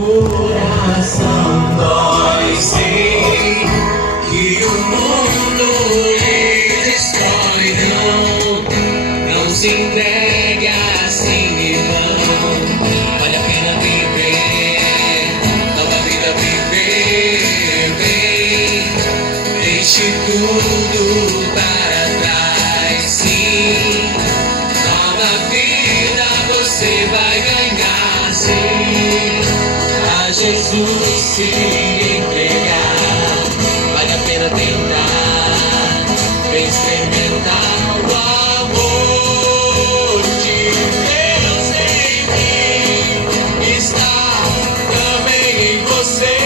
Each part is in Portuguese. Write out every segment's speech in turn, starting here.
coração dói, sei que o mundo lhe destrói. Não se entregue assim, irmão. Vale a pena viver, nova vida viver. Vem, deixe tudo para trás, sim. Nova vida você vai ganhar, sim. A Jesus se entregar, vale a pena tentar. Vem experimentar o amor de Deus em mim. Está também em você.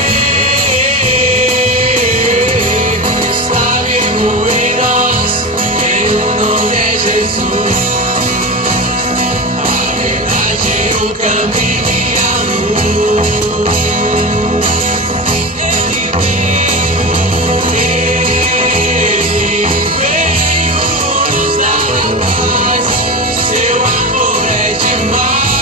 Está vivo em nós, em o nome é Jesus. A verdade, o caminho e a luz. Ele veio nos dar a paz. Seu amor é demais.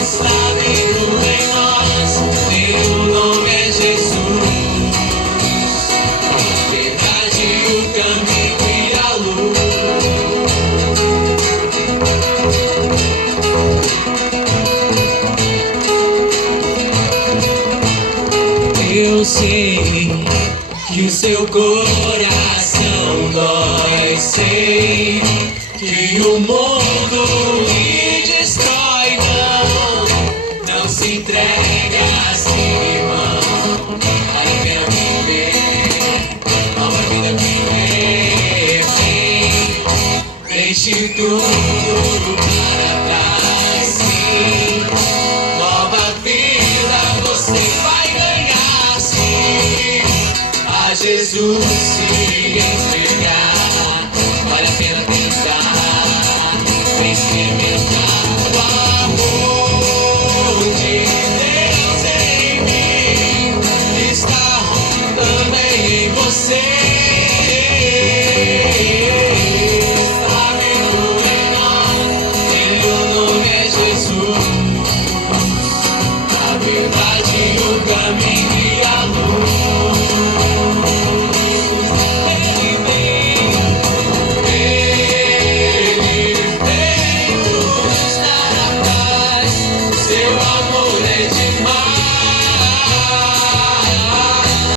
Está vivo em nós, seu nome é Jesus. A verdade, o caminho e a luz. Eu sei que o seu coração dói, sei que o mundo lhe destrói. Não se entregue assim, irmão. Vale a pena viver, nova vida viver. Vem, deixe tudo para trás, sim. Nova vida você vai ganhar, sim. A Jesus